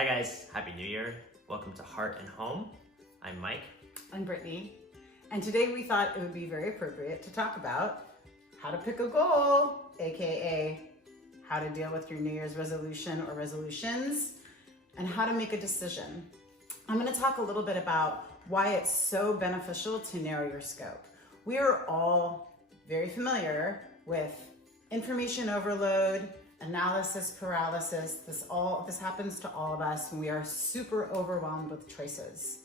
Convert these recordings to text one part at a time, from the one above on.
Hi guys, Happy New Year. Welcome to Heart and Home. I'm Mike. I'm Brittany. And today we thought it would be very appropriate to talk about how to pick a goal, AKA how to deal with your New Year's resolution or resolutions, and how to make a decision. I'm gonna talk a little bit about why it's so beneficial to narrow your scope. We are all very familiar with information overload, analysis paralysis. This happens to all of us when we are super overwhelmed with choices.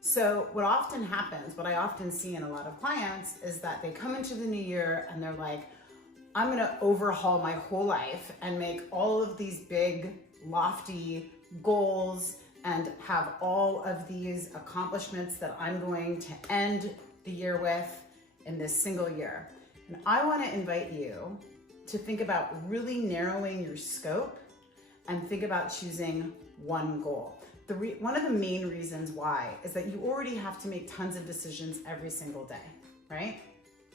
So what often happens, what I often see in a lot of clients, is that they come into the new year and they're like, I'm gonna overhaul my whole life and make all of these big, lofty goals and have all of these accomplishments that I'm going to end the year with in this single year. And I wanna invite you to think about really narrowing your scope and think about choosing one goal. One of the main reasons why is that you already have to make tons of decisions every single day, right?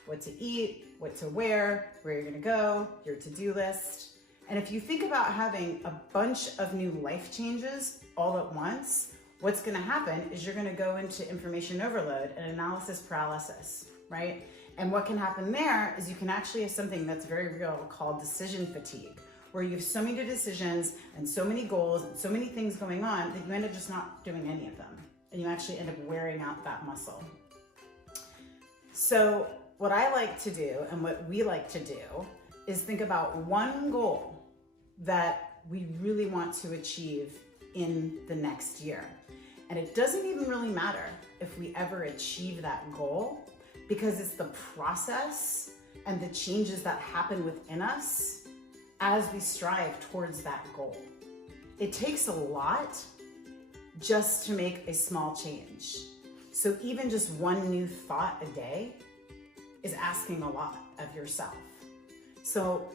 What to eat, what to wear, where you're gonna go, your to-do list. And if you think about having a bunch of new life changes all at once, what's gonna happen is you're gonna go into information overload and analysis paralysis, right? And what can happen there is you can actually have something that's very real called decision fatigue, where you have so many decisions and so many goals and so many things going on that you end up just not doing any of them. And you actually end up wearing out that muscle. So what I like to do and what we like to do is think about one goal that we really want to achieve in the next year. And it doesn't even really matter if we ever achieve that goal, because it's the process and the changes that happen within us as we strive towards that goal. It takes a lot just to make a small change. So even just one new thought a day is asking a lot of yourself. So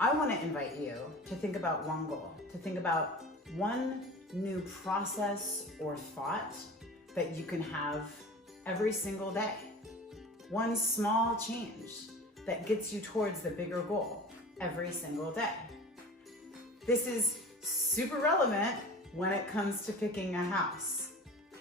I want to invite you to think about one goal, to think about one new process or thought that you can have every single day. One small change that gets you towards the bigger goal every single day. This is super relevant when it comes to picking a house.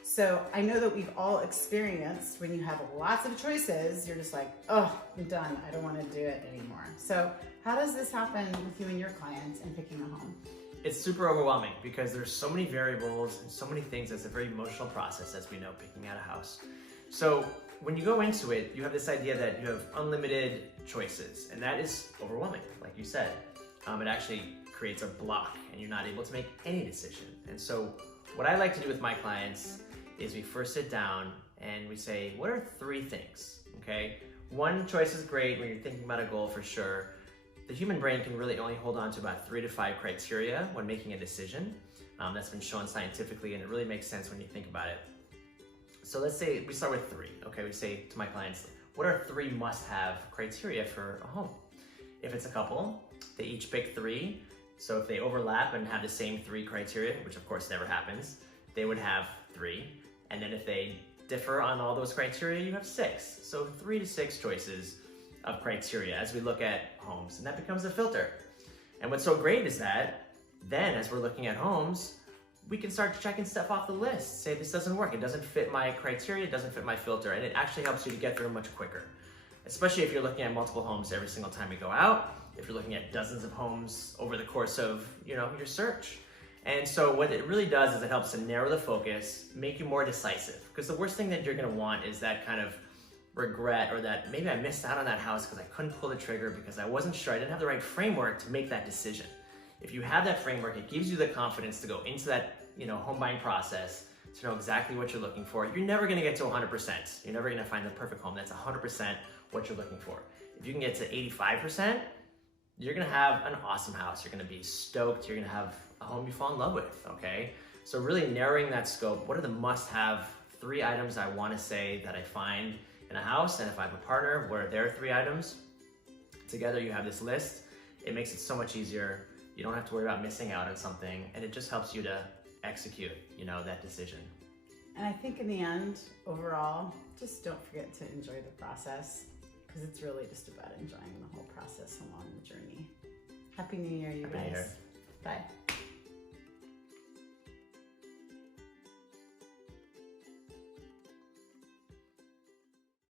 So I know that we've all experienced when you have lots of choices, you're just like, oh, I'm done. I don't want to do it anymore. So how does this happen with you and your clients in picking a home? It's super overwhelming because there's so many variables and so many things. It's a very emotional process, as we know, picking out a house. So when you go into it, you have this idea that you have unlimited choices, and that is overwhelming, like you said. It actually creates a block and you're not able to make any decision. And so what I like to do with my clients is we first sit down and we say, what are three things, okay? One choice is great when you're thinking about a goal for sure. The human brain can really only hold on to about 3 to 5 criteria when making a decision. That's been shown scientifically, and it really makes sense when you think about it. So let's say we start with 3, okay? We say to my clients, what are 3 must-have criteria for a home? If it's a couple, they each pick 3. So if they overlap and have the same 3 criteria, which of course never happens, they would have 3. And then if they differ on all those criteria, you have 6. So 3 to 6 choices of criteria as we look at homes, and that becomes a filter. And what's so great is that then as we're looking at homes, we can start checking stuff off the list. Say this doesn't work, it doesn't fit my criteria, it doesn't fit my filter, and it actually helps you to get through much quicker. Especially if you're looking at multiple homes every single time you go out, if you're looking at dozens of homes over the course of your search. And so what it really does is it helps to narrow the focus, make you more decisive. Because the worst thing that you're gonna want is that kind of regret, or that maybe I missed out on that house because I couldn't pull the trigger because I wasn't sure, I didn't have the right framework to make that decision. If you have that framework, it gives you the confidence to go into that home buying process, to know exactly what you're looking for. You're never gonna get to 100%. You're never gonna find the perfect home that's 100% what you're looking for. If you can get to 85%, you're gonna have an awesome house. You're gonna be stoked. You're gonna have a home you fall in love with, okay? So really narrowing that scope, what are the must-have 3 items I wanna say that I find in a house? And if I have a partner, what are their 3 items? Together you have this list. It makes it so much easier. You don't have to worry about missing out on something, and it just helps you to execute, that decision. And I think in the end, overall, just don't forget to enjoy the process, because it's really just about enjoying the whole process along the journey. Happy New Year, you guys. Happy New Year. Bye.